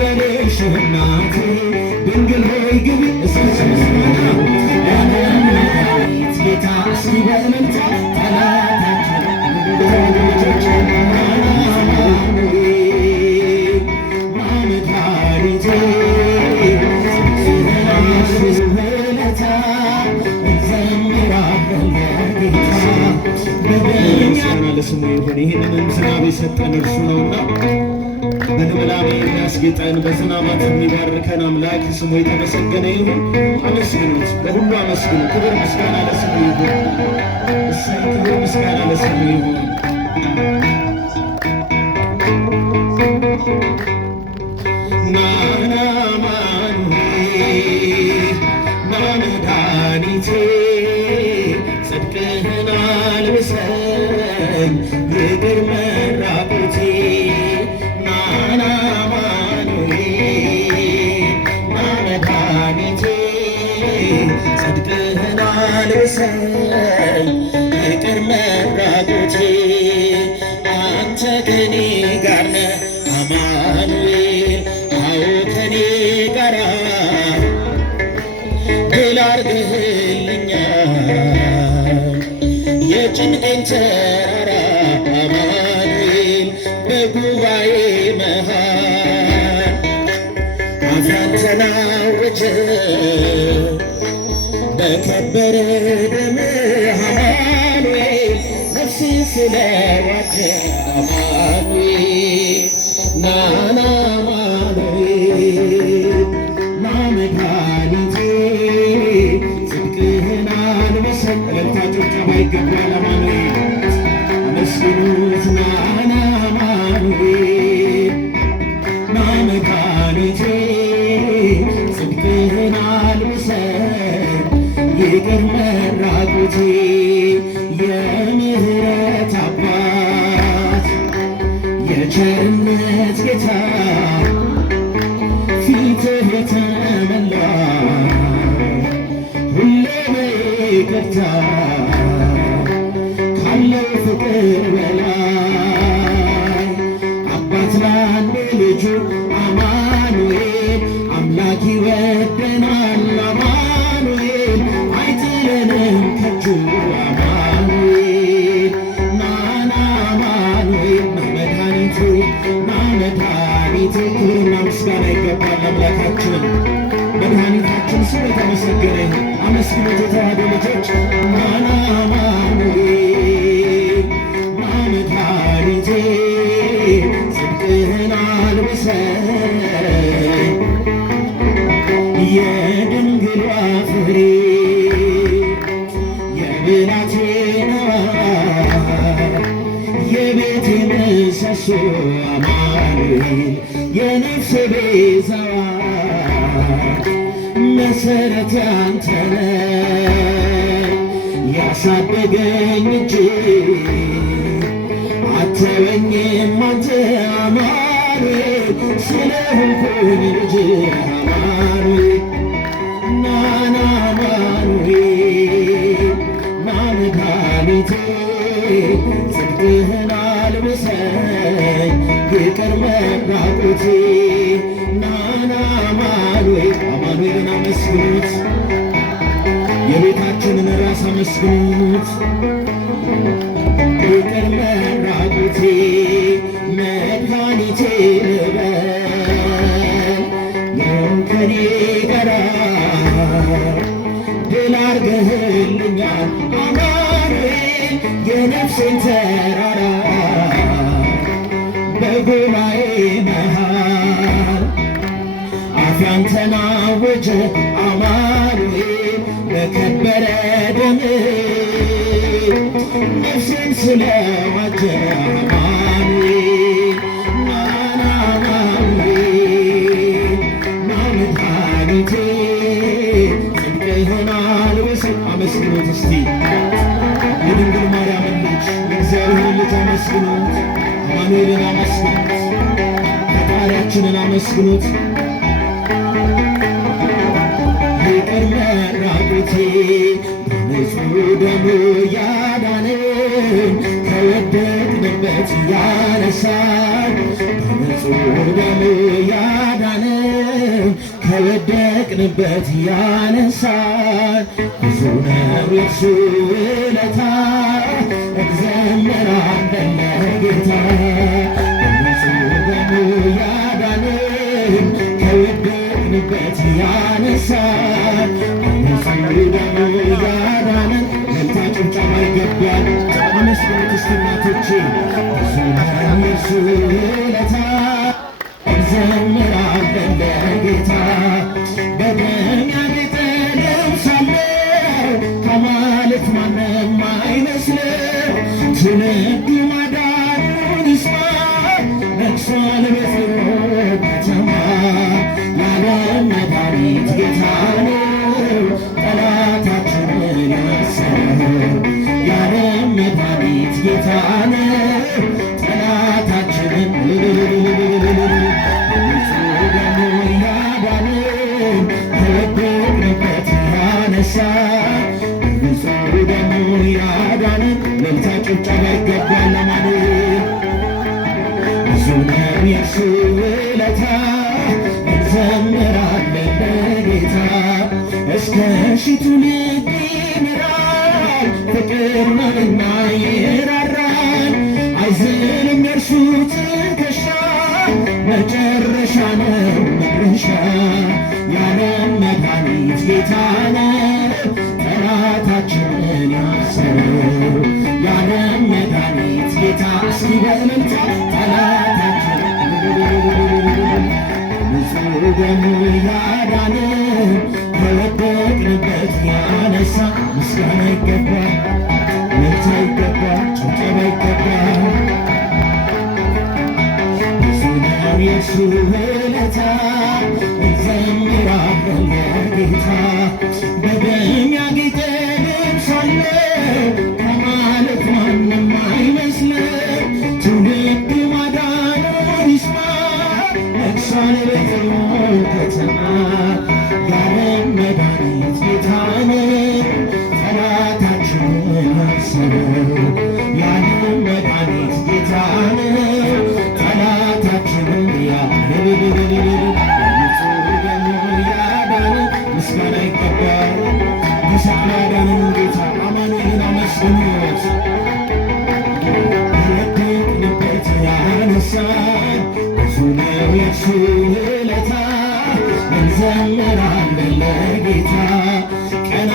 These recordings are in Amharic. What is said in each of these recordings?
ልበልሽ እናቴ ድንግል ሆይ ግቢ እስከስምስማና ያለምት ጌታ ሲበልምታ ጠላታችን ልጆች ማመድኃኒቴ ውለታ እንዘምራለን ምስጋና ለስሙ ይሁን። ይህንን ዝናብ የሰጠን እርሱ ነውና በልምላሜ የሚያስጌጠን በዝናባት የሚባርከን አምላክ ስሙ የተመሰገነ ይሁን። አመስግኑት፣ በሁሉ አመስግኑ። ክብር ምስጋና ለስሙ ይሁን። እሰይ ክብር ምስጋና ለስሙ ይሁን። ናና አማኑኤል መድኃኒቴ ጽድቅህን አልብሰኝ ይቅር መራቆቴ ናና አማኑኤል መድኃኒቴ ጽድቅህን አልብሰኝ ይቅር መራቆቴ አንተ ከኔ ጋር ነህ አማኑኤል አዎ ከኔ ጋራ ድል አድርገህልኛል የጭንቄን ተራራ አማኑኤል በጉባኤ መሃል አፍያን ተናወጀ በከበረ ደምህ አማኑኤል ነፍሴን ስለዋጀ አማኑኤል ናና አማኑኤል መድኃኒቴ ጽድቅህን አልብሰኝ እልልታ ጭብጨባ ይገባል። አማኑኤል አመስግኑት ናና አማኑኤል መድኃኒቴ ጽድቅህን አልብሰኝ ይቅር መራቆቴ የምህረት አባት የቸርነት ጌታ ፊትህ የተመላ ሁሌ በይቅርታ ካለው ፍቅር በላይ አባት ለአንድ ልጁ አማኑኤል አምላክ ይወደናል አማኑኤል አይጥለንም ከእጁ አማኑኤል ናና አማኑኤል መድኃኒቴ መድኃኒቴ ክብርና ምስጋና ይገባል። አምላካችን መድኃኒታችን ስሙ የተመሰገነ ይሁን። አመስግኑት የተዋሕዶ ልጆች ናና አማኑኤል መድኃኒቴ ጽድቅህን አልብሰኝ የድንግሏ ፍሬ የብላቴናዋ የቤቴ ምሰሶ አማኑኤል የነፍሴ ቤዛዋ መሰረት ያንተ ነህ ያሳደገኝ እጅ አተወኝም አንተ አማኑኤል ስለሆንኩኝ ልጅ አማኑኤል ናና አማኑኤል መድኃኒቴ ጽድቅህን አልብሰኝ ይቅር መራቆቴ ናና አማኑኤል አማኑኤልን አመስግኑት። የቤታችንን ራስ አመስግኑት። ይቅር መራቆቴ መድኃኒቴ ልበል ይሁን ከኔ ጋራ ድል አድርገህልኛል አማኑኤል የነፍሴን ተራራ በጉባኤ መሃል አፍያን ተናወጀ አማኑኤል በከበረ ደምህ ነፍሴን ስለዋጀ አማኑኤል ናና አማኑኤል መድኃኒቴ ጽድቅህን አልብሰኝ አመስግኑት እስቲ የድንግል ማርያምን ልጅ የእግዚአብሔርን ልጅ አመስግኑት። አማኑኤልን አመስግኑት። ፈጣሪያችንን አመስግኑት። ይቅር መራቆቴ በንጹሕ ደሙ ያዳነን ከወደቅንበት ያነሳን በንጹሕ ደሙ ያዳነን ከወደቅንበት ያነሳን ብዙ ነው የእርሱ ውለታ። እንዘምራለን ለጌታ በንጹሕ ደሙ ያዳነን ከወደቅንበት ያነሳን በንጹሕ ደሙ ያዳነን። እልልታ ጭብጨባ ይገባል። አመስግኑት እስቲ እናቶቼ። ብዙ ነው የእርሱ ውለታ እንዘምራለን ለጌታ በደም ያጌጠ ልብስ አለው ከማለት ማንም አይመስለው። ትውልዱ ማዳኑን ይስማ ነግሷል በጽዮን ከተማ። የዓለም መድኃኒት ጌታ ነው ጠላታችንን ያሰረው። የዓለም መድኃኒት ጌታ ነው ጠላታችንን ንጹሕ ደሙ ያዳነን እልልታ ጭብጨባ ይገባል ለማለት። ብዙ ነው የእርሱ ውለታ እንዘምራለን ለጌታ። እስከ ሺህ ትውልድ ይምራል ፍቅር ነውና ይራራል። አይዝልም የእርሱ ትከሻ መጨረሻ ነው መድረሻ። የዓለም መድኃኒት ጌታ ነው ጠላታችንን ያሰረው። የዓለም መድኃኒት ጌታ እስኪ በእልልታ ጠላታችንን ንጹሕ ደሙ ያዳነን ከወደቅንበት ያነሳ። ምስጋና ይገባል፣ እልልታ ይገባል፣ ጭብጨባ ይገባል። ብዙ ነው የእርሱ ውለታ እንዘምራለን ለጌታ በደም ያጌጠ ልብስ አለው ከማለት ማንም አይመስለው። ትውልድ ማዳኑን ይስማ ነግሷል በጽዮን ከተማ። የዓለም መድኃኒት ጌታ ነው ጠላታችንን ያሰረው። የዓለም መድኃኒት ጌታ ነው ጠላታችንን ምስጋና ይገባል። በሰቅሎ ያዳነን ጌታ አማኑኤልን አመስግኑት። ከወደቅንበት ያነሳን ብዙ ነው የእርሱ ውለታ እንዘምራለን ለጌታ። ቀና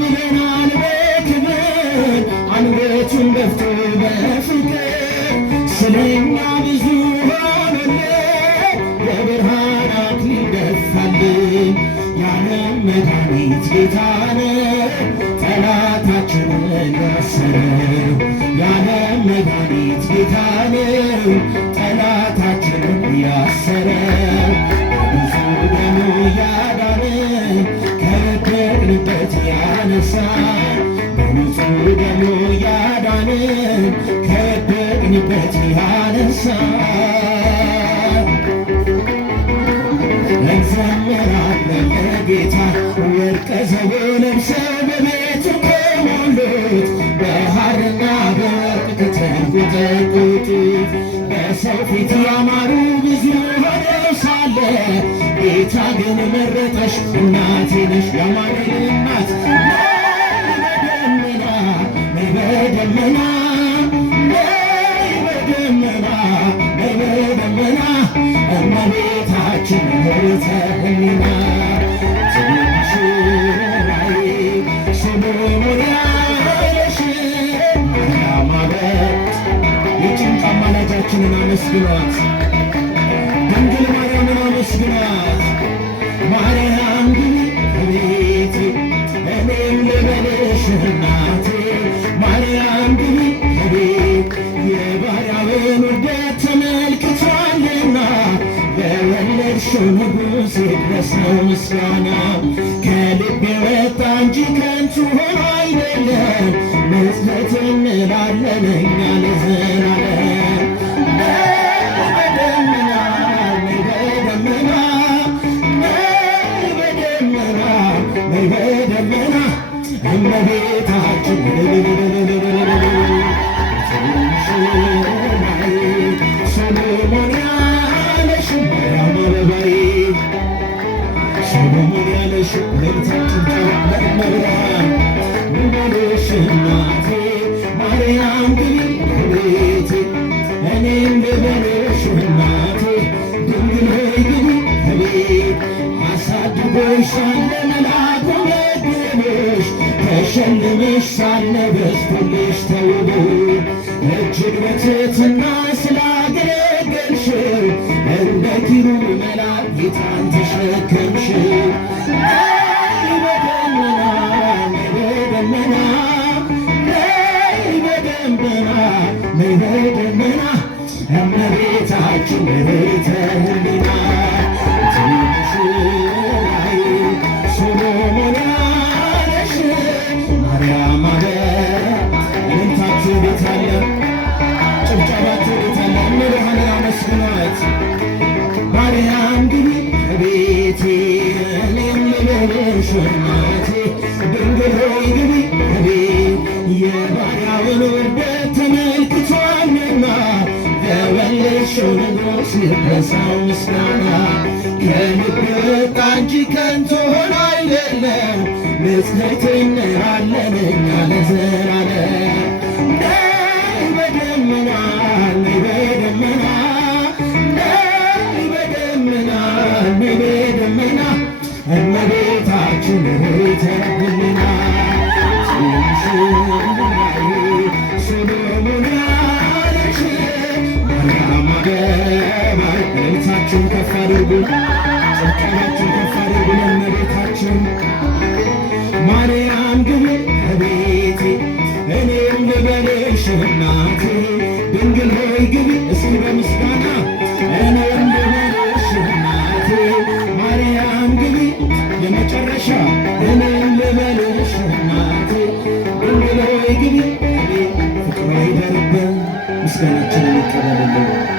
ብለናል በክብር አንገቱን ደፍቶ በፍቅር ስለኛ ብዙ ሆነልን የብርሃን አክሊል ደፋልን። የዓለም መድኃኒት ጌታ ነው ጠላታችንን ያሰረው። የዓለም መድኃኒት ጌታ ነው ጠላታችንን ያሰረው። በንጹሕ ደሙ ያዳነን ከወደቅንበት ያነሳን። በንጹሕ ደሙ ያዳነን ከወደቅንበት ያነሳን። እንዘምራለን ለጌታ ወርቀ ዘቦ ለብሰው በቤቱ ከሞሉት በሐርና በወርቅ ከተንቆጠቆጡት በሰው ፊት ያማሩ ብዙ ሆነው ሳለ ጌታ ግን መረጠሽ እናቴ ነሽ የአማኑኤል እናት። በደመና በደመና በደመና በደመና እመቤታችን ሆይተ ህሊና ትንሽ ራእይ ሰሎሞን ያለሽ ማርያም አበት የጭንቅ አማላጃችንን አመስግኗት። ድንግል ማርያምን አመስግኗት። ማርያም ግቢ እቤቴ እኔም ልበልሽ እናቴ። ማርያም ግቢ እቤት የባሪያውን ውርደት ተመልክቷልና ለወለድሽው ንጉሥ ይድረስ ነው ምስጋና። ከልብ የወጣ እንጂ ከንቱ ሆኖ አይደለም ምጽአት እንላለን እኛ ለዘላለም። በደመና በደመና በደመና በደመና እመቤታችን ሰሎሞን ያለሽ ማርያም አበባዬ ልጅ ተውቦ እጅግ በትሕትና ስላገለገልሽው እንደ ኪሩብ መልአክ ጌታን ተሸከምሽው። ነይ በደመና ነይ በደመና ነይ በደመና ነይ በደመና እመቤታችን ምሕረተ ሕሊና ትንሽላይ ሶሎሞን ያለሽ ማርያም አለ እልልታችሁ ቤት አለ ጭብጨባችሁ ቤት አለ እመብርሃንን አመስግኗት። ማርያም ግቢ ከቤቴ እኔም ልበልሽ እናቴ ድንግል ሆይ ግቢ ከቤት የባሪያውን ውርደት ተመልክቷልና ለወለድሽው ንጉሥ ይድረሰው ምስጋና። ከልብ የወጣ እንጂ ከንቱ ሆኖ አይደለም ንጽሕት እንላለን እኛ ለዘላለም። ነይ በደመና ነይ በደመና ነይ በደመና ነይ በደመና እመቤታችን ምሕረተ ሕሊና ሶሎሞን ያለሽ ማርያም አገባ እልልታችሁን ከፍ አድርጉ፣ ጭብጨባችሁን ከፍ አድርጉ ለእመቤታችን። ማርያም ግቢ ከቤቴ እኔም ልበልሽ እናቴ ድንግል ሆይ ግቢ እስኪ በምስጋና እኔም ልበልሽ እናቴ ማርያም ግቢ የመጨረሻ እኔም ልበልሽ እናቴ ድንግል ሆይ ግቢ ፍቅሯ ይደርብን ምስጋናችንን ይቀበልልን።